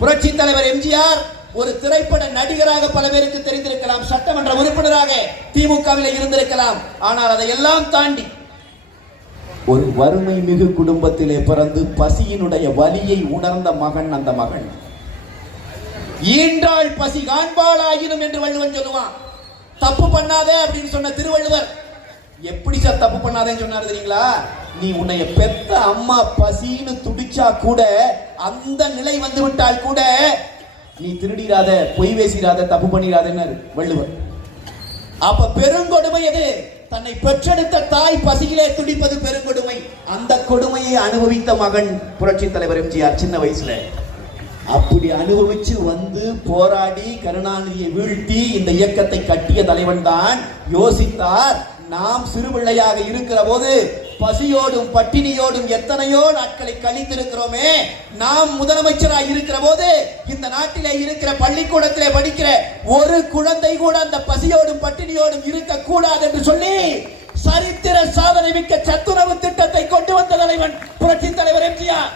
புரட்சி தலைவர் எம்ஜிஆர் ஒரு திரைப்பட நடிகராக பல பேருக்கு தெரிந்திருக்கலாம், சட்டமன்ற உறுப்பினராக திமுகவில் இருந்திருக்கலாம். ஆனால் அதையெல்லாம் தாண்டி ஒரு வறுமை மிகு குடும்பத்திலே பிறந்து பசியினுடைய வலியை உணர்ந்த மகன் அந்த மகன். ஈண்டாள் பசி காண்பாள் ஆயினும் என்று வள்ளுவன் சொல்லுவான். தப்பு பண்ணாதே அப்படின்னு சொன்ன திருவள்ளுவர் எப்படி சார் தப்பு பண்ணாதேன்னு சொன்னார் தெரியுங்களா? நீ உன்னைய பெத்த அம்மா பசின்னு துடிச்சா கூட, அந்த நிலை வந்து விட்டால் கூட நீ திருடிராத, பொய் பேசிராத, தப்பு பண்ணிராதன்னு வள்ளுவர். அப்ப பெருங்கொடுமை எது? தன்னை பெற்றெடுத்த தாய் பசியிலே துடிப்பது பெருங்கொடுமை. அந்த கொடுமையை அனுபவித்த மகன் புரட்சி தலைவர் எம்ஜிஆர் சின்ன வயசுல. அப்படி அனுபவிச்சு வந்து போராடி கருணாநிதியை வீழ்த்தி இந்த இயக்கத்தை கட்டிய தலைவன் தான் யோசித்தார், நாம் சிறுபிள்ளையாக இருக்கிற போது பசியோடும் பட்டினியோடும் எத்தனையோ நாட்களை கழித்திருக்கிறோமே, நாம் முதலமைச்சராக இருக்கிற போது இந்த நாட்டிலே இருக்கிற பள்ளிக்கூடத்திலே படிக்கிற ஒரு குழந்தை கூட அந்த பசியோடும் பட்டினியோடும் இருக்க கூடாது என்று சொல்லி சரித்திர சாதனை மிக்க சத்துணவு திட்டத்தை கொண்டு வந்த தலைவன் புரட்சி தலைவர் எம்ஜிஆர்.